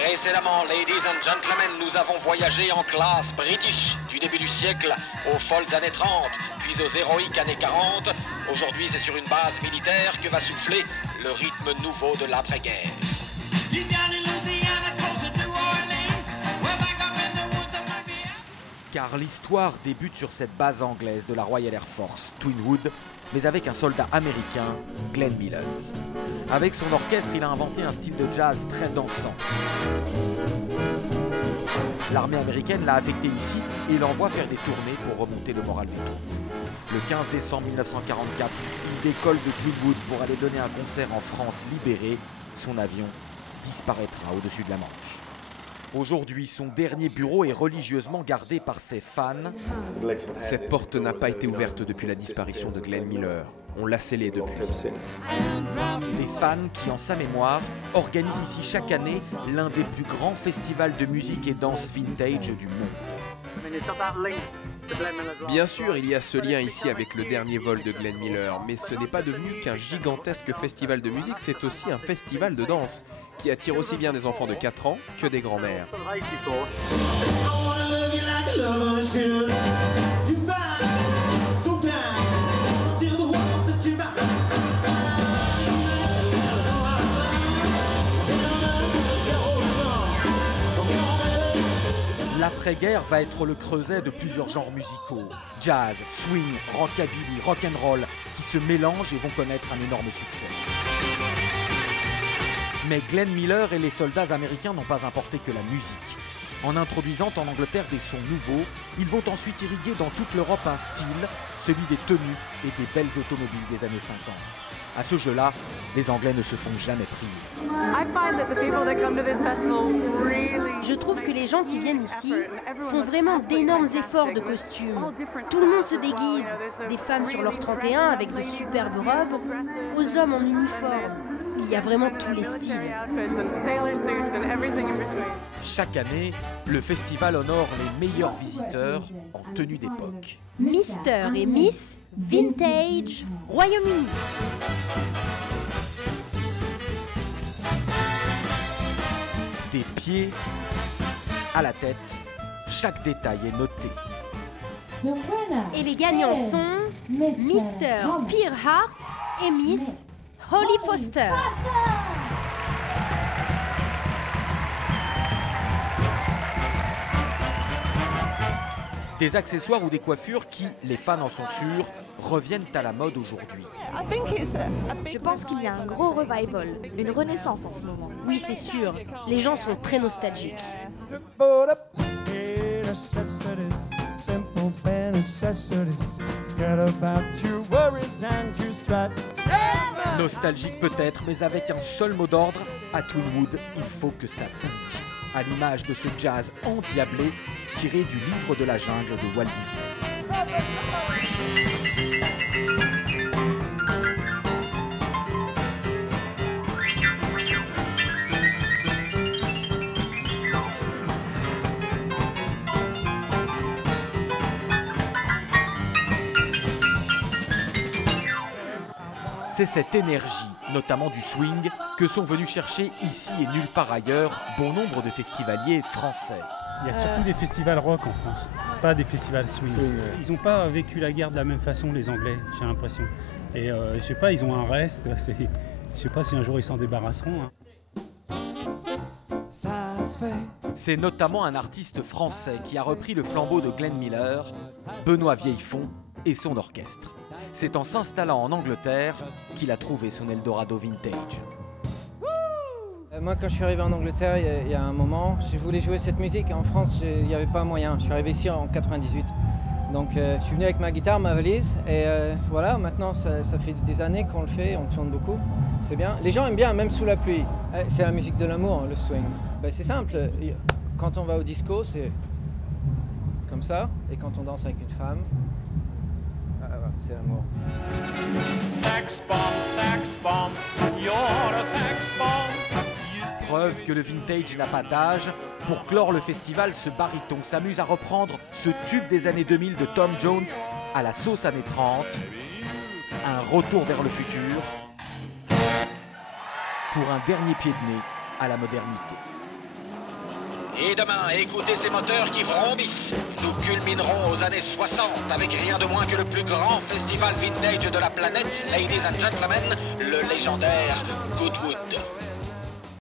Précédemment, ladies and gentlemen, nous avons voyagé en classe british du début du siècle aux folles années 30, puis aux héroïques années 40. Aujourd'hui, c'est sur une base militaire que va souffler le rythme nouveau de l'après-guerre. Car l'histoire débute sur cette base anglaise de la Royal Air Force, Twinwood, mais avec un soldat américain, Glenn Miller. Avec son orchestre, il a inventé un style de jazz très dansant. L'armée américaine l'a affecté ici et l'envoie faire des tournées pour remonter le moral des troupes. Le 15 décembre 1944, il décolle de Twinwood pour aller donner un concert en France libérée. Son avion disparaîtra au-dessus de la Manche. Aujourd'hui, son dernier bureau est religieusement gardé par ses fans. Cette porte n'a pas été ouverte depuis la disparition de Glenn Miller. On l'a scellée depuis. Des fans qui, en sa mémoire, organisent ici chaque année l'un des plus grands festivals de musique et danse vintage du monde. Bien sûr, il y a ce lien ici avec le dernier vol de Glenn Miller, mais ce n'est pas devenu qu'un gigantesque festival de musique, c'est aussi un festival de danse qui attire aussi bien des enfants de 4 ans que des grands-mères. L'après-guerre va être le creuset de plusieurs genres musicaux. Jazz, swing, rockabilly, rock'n'roll, qui se mélangent et vont connaître un énorme succès. Mais Glenn Miller et les soldats américains n'ont pas importé que la musique. En introduisant en Angleterre des sons nouveaux, ils vont ensuite irriguer dans toute l'Europe un style, celui des tenues et des belles automobiles des années 50. À ce jeu-là, les Anglais ne se font jamais prier. Je trouve que les gens qui viennent ici font vraiment d'énormes efforts de costumes. Tout le monde se déguise, des femmes sur leur 31 avec de superbes robes, aux hommes en uniforme. Il y a vraiment tous les styles. Chaque année, le festival honore les meilleurs visiteurs en tenue d'époque. Mister et Miss Vintage Royaume-Uni. Des pieds à la tête, chaque détail est noté. Et les gagnants sont Mister Pierre Hart et Miss Holly Foster. Des accessoires ou des coiffures qui, les fans en sont sûrs, reviennent à la mode aujourd'hui. Je pense qu'il y a un gros revival, une renaissance en ce moment. Oui, c'est sûr. Les gens sont très nostalgiques. Nostalgique peut-être, mais avec un seul mot d'ordre, à Twinwood, il faut que ça bouge. À l'image de ce jazz endiablé tiré du livre de la jungle de Walt Disney. C'est cette énergie, notamment du swing, que sont venus chercher ici et nulle part ailleurs bon nombre de festivaliers français. Il y a surtout des festivals rock en France, pas des festivals swing. Ils n'ont pas vécu la guerre de la même façon, les Anglais, j'ai l'impression. Et je sais pas, ils ont un reste, je sais pas si un jour ils s'en débarrasseront. C'est notamment un artiste français qui a repris le flambeau de Glenn Miller, Benoît Vieillefond et son orchestre. C'est en s'installant en Angleterre qu'il a trouvé son Eldorado vintage. Moi, quand je suis arrivé en Angleterre, il y a un moment, je voulais jouer cette musique. En France, il n'y avait pas moyen. Je suis arrivé ici en 98. Donc, je suis venu avec ma guitare, ma valise. Et voilà, maintenant, ça fait des années qu'on le fait. On tourne beaucoup. C'est bien. Les gens aiment bien, même sous la pluie. C'est la musique de l'amour, le swing. Ben, c'est simple. Quand on va au disco, c'est comme ça. Et quand on danse avec une femme, c'est l'amour. Sex bomb, you're a sex bomb. Preuve que le vintage n'a pas d'âge, pour clore le festival, ce baryton s'amuse à reprendre ce tube des années 2000 de Tom Jones à la sauce années 30. Un retour vers le futur pour un dernier pied de nez à la modernité. Et demain, écoutez ces moteurs qui vrombissent. Nous culminerons aux années 60 avec rien de moins que le plus grand festival vintage de la planète, ladies and gentlemen, le légendaire Goodwood.